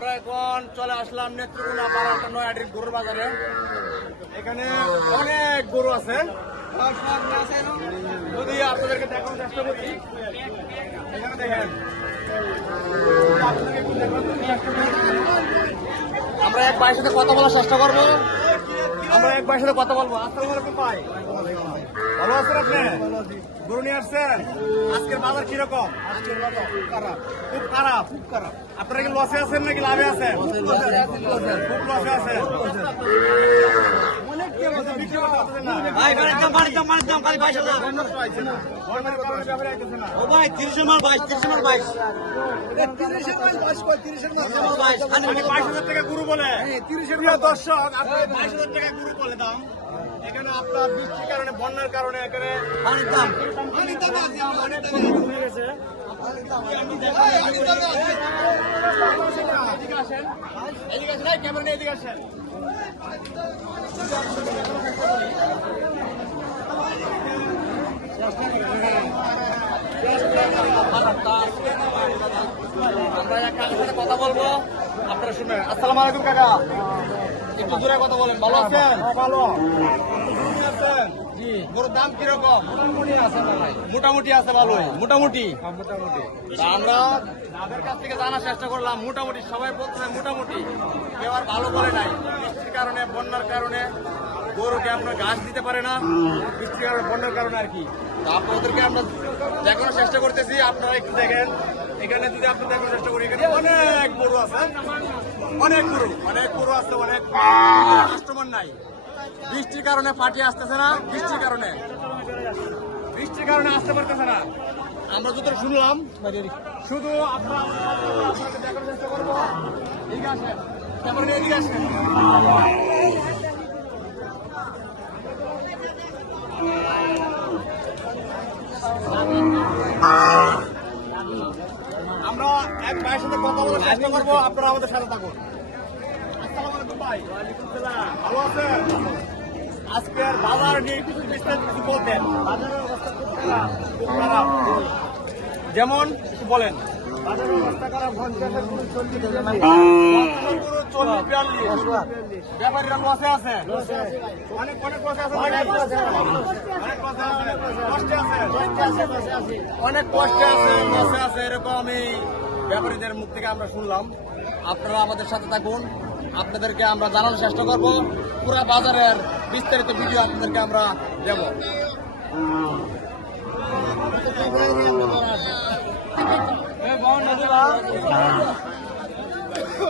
আমরা এখন চলে আসলাম নেত্রকোনা পাড়া নয়াডির গরুর বাজারে। এখানে অনেক গরু আছে, যদি আপনাদেরকে দেখানোর চেষ্টা করি। এখানে দেখেন, আমরা এক ভাইয়ের সাথে কথা বলার চেষ্টা করবো। আসসালামু আলাইকুম ভাই, ভালো আছেন আপনি? গরু নিয়ে আসছেন, আজকের বাজার কিরকম? খুব খারাপ। আপনারা কি লসে আছেন নাকি লাভে আছেন? খুব লসে আছেন। গুরু বলে 30,000 দর্শক, আপনার 22,000 টাকা গুরু বলে দাম। এখানে আপনার বৃষ্টির কারণে, বন্যার কারণে এখানে পানির দাম ক্যামেরা নিয়ে এদিকে আসেন। আমরা এক কাকার সাথে কথা বলবো, আপনারা শুনবেন। আসসালামু আলাইকুম কাকা, একটু দূরে কথা বলেন। ভালো আছেন? ভালো। গরুর দাম কিরকম? মোটামুটি আছে, ভালোই মোটামুটি। আমরা তাদের কাছ থেকে জানার চেষ্টা করলাম, মোটামুটি সবাই বলছে মোটামুটি, কেউ আর ভালো বলে নাই। বৃষ্টির কারণে, বন্যার কারণে গরুকে আপনার ঘাস দিতে পারে না, বৃষ্টির কারণে, বন্যার কারণে আর কি। তো আপনাদেরকে আমরা দেখানোর চেষ্টা করতেছি, আপনারা একটু দেখেন। এখানে যদি আপনি দেখানোর চেষ্টা করি, এখানে অনেক গরু আছে, অনেক গরু আছে, অনেক কাস্টমার নাই। বৃষ্টির কারণে পার্টি আসতেছে না, বৃষ্টির কারণে আসতে পারতেছে না। আমরা যত শুনলাম, শুধু আপনারা দেখার চেষ্টা করবো। ঠিক আছে, এদিকে আসেন। আমরা এক ভাইয়ের সাথে কথা বলার চেষ্টা করবো, আপনারা আমাদের সাথে থাকুন। আসসালামু আলাইকুম ভাই। ভালো আছেন? আজকের বাজার নিয়ে কিছু বিস্তারিত কিছু বলতেন। বাজারের অবস্থা খুব খারাপ। যেমন একটু বলেন। বাজারের অবস্থা খারাপ, 40-42। ব্যাপারীরা লসে আছে, অনেক লসে আছে, অনেক কষ্টে আছে, লসে আছে, এরকম আমি ব্যাপারীদের মুখ থেকে আমরা শুনলাম। আপনারা আমাদের সাথে থাকুন, আপনাদেরকে আমরা জানানোর চেষ্টা করব। পুরা বাজারের বিস্তারিত ভিডিও আপনাদেরকে আমরা দেব।